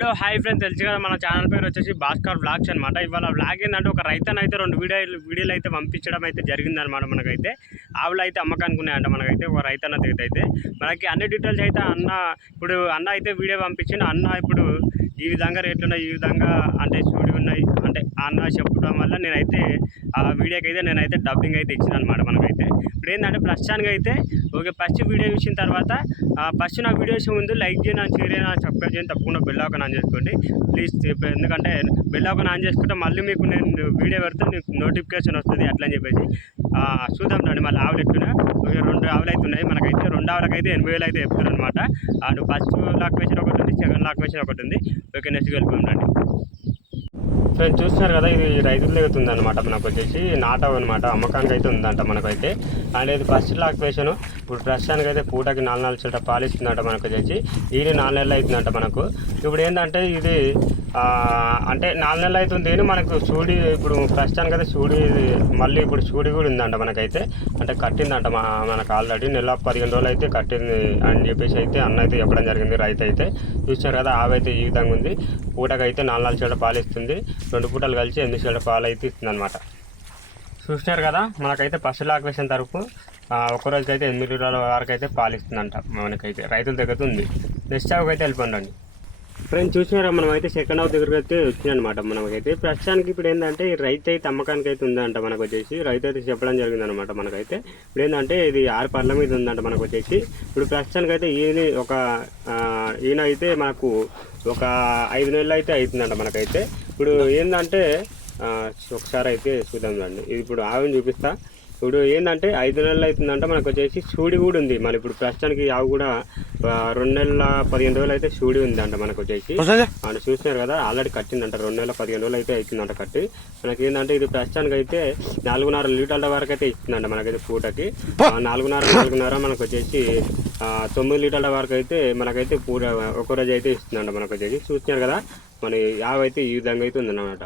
Hello hi friends. తెలుసు కదా మన ఛానల్ పేరు వచ్చేసి భాస్కర్ బ్లాగ్స్ అనమాట ఇవాళ బ్లాగ్ ఏంటంటే ఒక రైతన్ అయితే రెండు వీడియోలు వీడియోలు అయితే పంపించడం అయితే జరిగిందనమాట మనకైతే. ఆవులు అయితే అమ్మకానికి ఉన్నాయంట మనకైతే ఒక రైతన్న దగ్గర అయితే. మనకి అన్ని డీటెయిల్స్ అయితే అన్న ఇప్పుడు అన్న అయితే వీడియో పంపించిన అన్న ఇప్పుడు ఈ విధంగా రేట్లు ఉన్నాయి ఈ విధంగా అంటే చూడి ఉన్నాయి అంటే అన్న చెప్పడం వల్ల నేనైతే ఆ వీడియోకి అయితే నేనైతే డబ్బింగ్ అయితే ఇచ్చిన అనమాట మనకైతే. ఇప్పుడు ఏంటంటే ప్రస్తుతానికి అయితే ఓకే ఫస్ట్ వీడియో చూసిన తర్వాత ఫస్ట్ నా వీడియోస్ ముందు లైక్ చేయను షేర్ చేయను సబ్స్క్రైబ్ చేయను తప్పకుండా బెల్ ఆకన్ ఆన్ చేసుకోండి. ప్లీజ్ ఎందుకంటే బెల్ ఆకన్ ఆన్ చేసుకుంటే మళ్ళీ మీకు నేను వీడియో పెడితే మీకు నోటిఫికేషన్ వస్తుంది అట్లా అని చెప్పేసి. చూద్దాం రండి మళ్ళీ ఆవులు ఎట్టున్నా రెండు ఆవులు అయితే ఉన్నాయి. మనకైతే రెండు ఆవులకి అయితే ఎనభై వేలు అయితే చెప్తారు అనమాట అండ్ ఫస్ట్ లాక్వేషన్ ఒకటి ఉంది సెకండ్ లాక్వేషన్ ఒకటి ఉంది. ఓకే నెక్స్ట్ వెళ్ళిపోయాం ఫ్రెండ్స్ చూస్తున్నారు కదా ఇది రైతుల దగ్గర అనమాట మనకు వచ్చేసి నాటవ్ అనమాట అమ్మకానికి అయితే ఉందంట మనకైతే. అండ్ ఇది ఫస్ట్ లాక్వేషన్ ఇప్పుడు ప్రస్తుతానికి అయితే పూటకి నాలుగు నాలుగు చోట పాలిస్తుందంట మనకు వచ్చేసి. ఇది నాలుగు నెలలు అవుతుందంట మనకు. ఇప్పుడు ఏంటంటే ఇది అంటే నాలుగు నెలలు అవుతుంది మనకు సూడి ఇప్పుడు ప్రస్తుతానికి అయితే సూడి మళ్ళీ ఇప్పుడు సూడి కూడా ఉందంట మనకైతే. అంటే కట్టిందంట మా మనకు ఆల్రెడీ నెల పదిహేను రోజులు అయితే కట్టింది అని చెప్పేసి అయితే అన్న అయితే చెప్పడం జరిగింది రైతు అయితే. చూసారు కదా ఆవైతే ఈ విధంగా ఉంది. పూటకైతే నాలుగు నాలుగు చోట పాలు ఇస్తుంది. రెండు పూటలు కలిసి ఎనిమిది చోట పాలు అయితే ఇస్తుంది అనమాట చూసినారు కదా మనకైతే ఫస్ట్ లాక్వేషన్ తరపు ఆ, ఒక్క ఎనిమిది రోజుల వరకు అయితే పాలు ఇస్తుందంట మనకైతే. రైతుల దగ్గర ఉంది. నెక్స్ట్ ఆవుకి అయితే వెళ్ళిపోండి ఫ్రెండ్స్ చూసినారా? మనం అయితే సెకండ్ హాఫ్ దగ్గరికి అయితే వచ్చిందనమాట మనకైతే ప్రస్తుతానికి ఇప్పుడు ఏంటంటే ఈ రైతు అయితే అమ్మకానికి అయితే ఉందంట మనకు వచ్చేసి రైతు అయితే చెప్పడం జరిగిందనమాట మనకైతే. ఇప్పుడు ఏంటంటే ఇది ఆరు పర్ల మీద ఉందంట మనకు వచ్చేసి ఇప్పుడు ప్రస్తుతానికి అయితే ఈయన ఒక ఈయన అయితే మనకు ఒక ఐదు నెలలు అయితే అవుతుందంట మనకైతే. ఇప్పుడు ఏంటంటే ఒకసారి అయితే చూద్దాం రండి. ఇది ఇప్పుడు ఆవిని చూపిస్తా. ఇప్పుడు ఏంటంటే ఐదు నెలలు అవుతుందంటే మనకు వచ్చేసి సూడి కూడా ఉంది. మళ్ళీ ఇప్పుడు ప్రస్తుతానికి ఆవు కూడా రెండు నెలల పదిహేను రోజులు అయితే సూడి ఉంది అంట మనకు వచ్చేసి. అండ్ చూసినారు కదా ఆల్రెడీ కట్టిందంట. రెండు నెలల పదిహేను రోజులు అయితే అవుతుందంట కట్టి. మనకి ఏంటంటే ఇది ప్రస్తుతానికి అయితే నాలుగున్నర లీటర్ల వరకు అయితే ఇస్తుందంట మనకైతే పూటకి. నాలుగున్నర నాలుగున్నర మనకు వచ్చేసి తొమ్మిది లీటర్ల వరకు అయితే మనకైతే పూట ఒక రోజు అయితే ఇస్తుందంట మనకు వచ్చేసి. చూస్తున్నారు కదా మన ఆవు అయితే ఈ విధంగా అయితే ఉందన్నమాట.